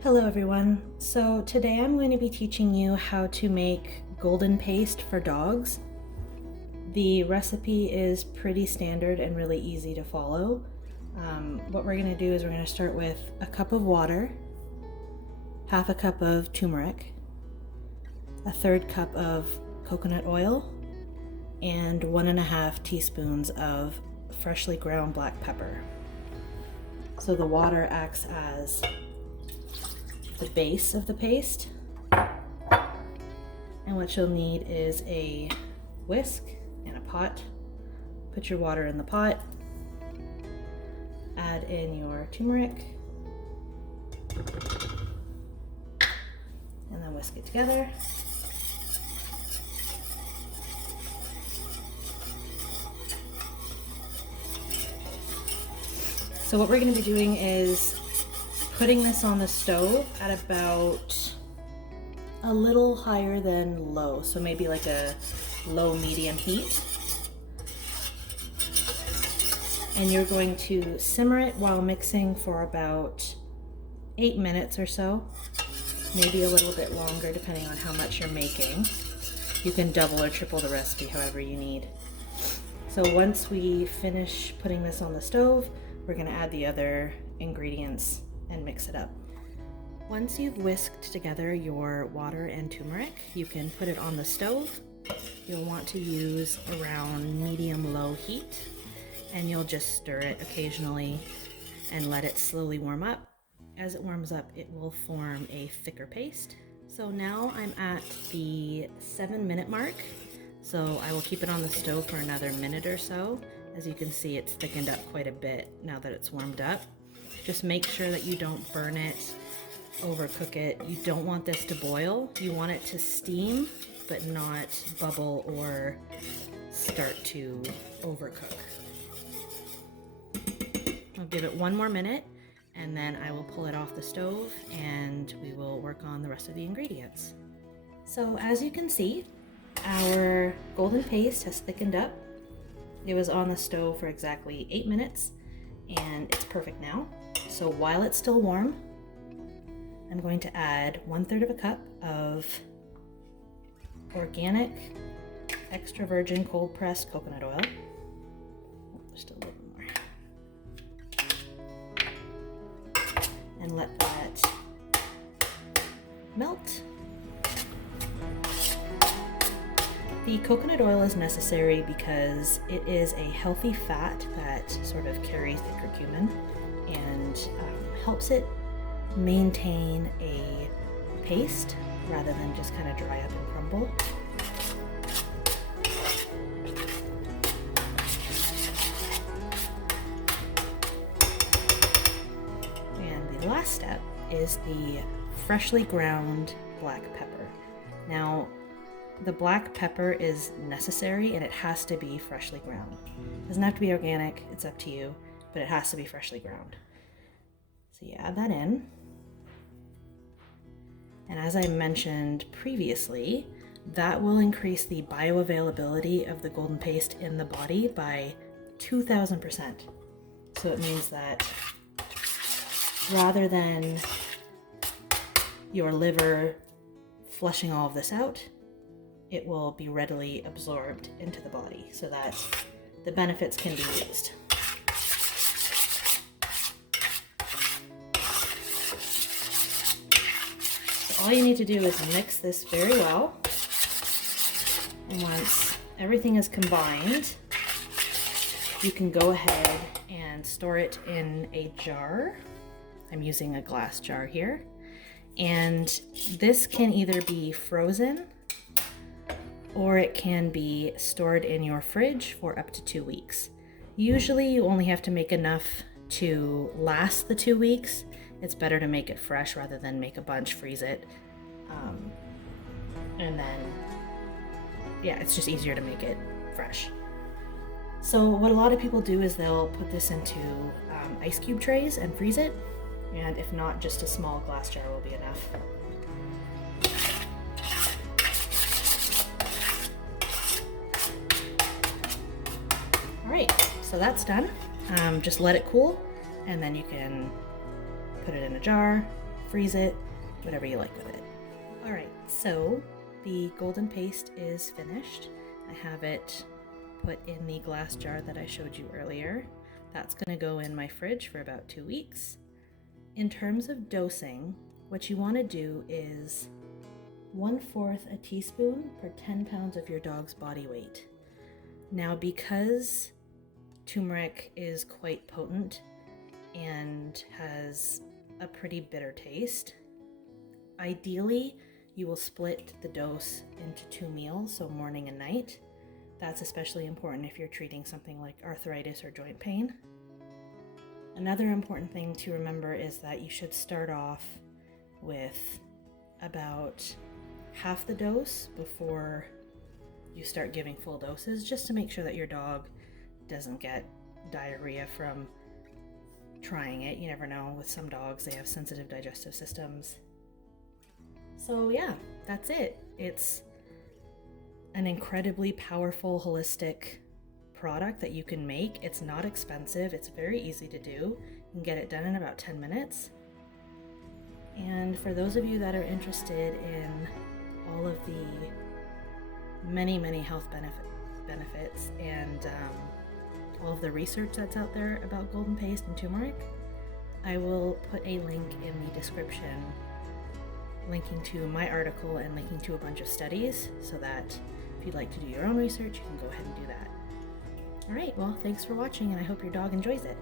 Hello everyone. So today I'm going to be teaching you how to make golden paste for dogs. The recipe is pretty standard and really easy to follow. What we're going to do is we're going to start with a cup of water, half a cup of turmeric, a third cup of coconut oil, and 1.5 teaspoons of freshly ground black pepper. So the water acts as the base of the paste, and what you'll need is a whisk and a pot. Put your water in the pot, add in your turmeric, and then whisk it together. So what we're going to be doing is putting this on the stove at about a little higher than low, so maybe like a low medium heat. And you're going to simmer it while mixing for about 8 minutes or so, maybe a little bit longer depending on how much you're making. You can double or triple the recipe however you need. So once we finish putting this on the stove, we're going to add the other ingredients and mix it up. Once you've whisked together your water and turmeric, you can put it on the stove. You'll want to use around medium-low heat, and you'll just stir it occasionally and let it slowly warm up. As it warms up, it will form a thicker paste. So now I'm at the 7-minute mark, so I will keep it on the stove for another minute or so. As you can see, it's thickened up quite a bit now that it's warmed up. Just make sure that you don't burn it, overcook it. You don't want this to boil. You want it to steam, but not bubble or start to overcook. I'll give it one more minute, and then I will pull it off the stove and we will work on the rest of the ingredients. So as you can see, our golden paste has thickened up. It was on the stove for exactly 8 minutes, and it's perfect now. So while it's still warm, I'm going to add 1/3 of a cup of organic, extra virgin cold pressed coconut oil. There's still a little more. And let that melt. The coconut oil is necessary because it is a healthy fat that sort of carries the curcumin and helps it maintain a paste rather than just kind of dry up and crumble. And the last step is the freshly ground black pepper. Now, the black pepper is necessary and it has to be freshly ground. It doesn't have to be organic, it's up to you, but it has to be freshly ground. So you add that in. And as I mentioned previously, that will increase the bioavailability of the golden paste in the body by 2,000%. So it means that rather than your liver flushing all of this out, it will be readily absorbed into the body so that the benefits can be used. So all you need to do is mix this very well. And once everything is combined, you can go ahead and store it in a jar. I'm using a glass jar here. And this can either be frozen or it can be stored in your fridge for up to 2 weeks. Usually you only have to make enough to last the 2 weeks. It's better to make it fresh rather than make a bunch, freeze it. And then, yeah, it's just easier to make it fresh. So what a lot of people do is they'll put this into ice cube trays and freeze it. And if not, just a small glass jar will be enough. All right, so that's done. Just let it cool, and then you can put it in a jar, freeze it, whatever you like with it. All right, so the golden paste is finished. I have it put in the glass jar that I showed you earlier. That's going to go in my fridge for about 2 weeks. In terms of dosing, what you want to do is 1/4 a teaspoon per 10 pounds of your dog's body weight. Now, because turmeric is quite potent and has a pretty bitter taste, ideally you will split the dose into 2 meals, so morning and night. That's especially important if you're treating something like arthritis or joint pain. Another important thing to remember is that you should start off with about half the dose before you start giving full doses, just to make sure that your dog doesn't get diarrhea from trying it. You never know, with some dogs they have sensitive digestive systems. So yeah, that's it. It's an incredibly powerful holistic product that you can make. It's not expensive, it's very easy to do. You can get it done in about 10 minutes. And for those of you that are interested in all of the many health benefits and all of the research that's out there about golden paste and turmeric, I will put a link in the description linking to my article and linking to a bunch of studies, so that if you'd like to do your own research, you can go ahead and do that. All right, well, thanks for watching, and I hope your dog enjoys it.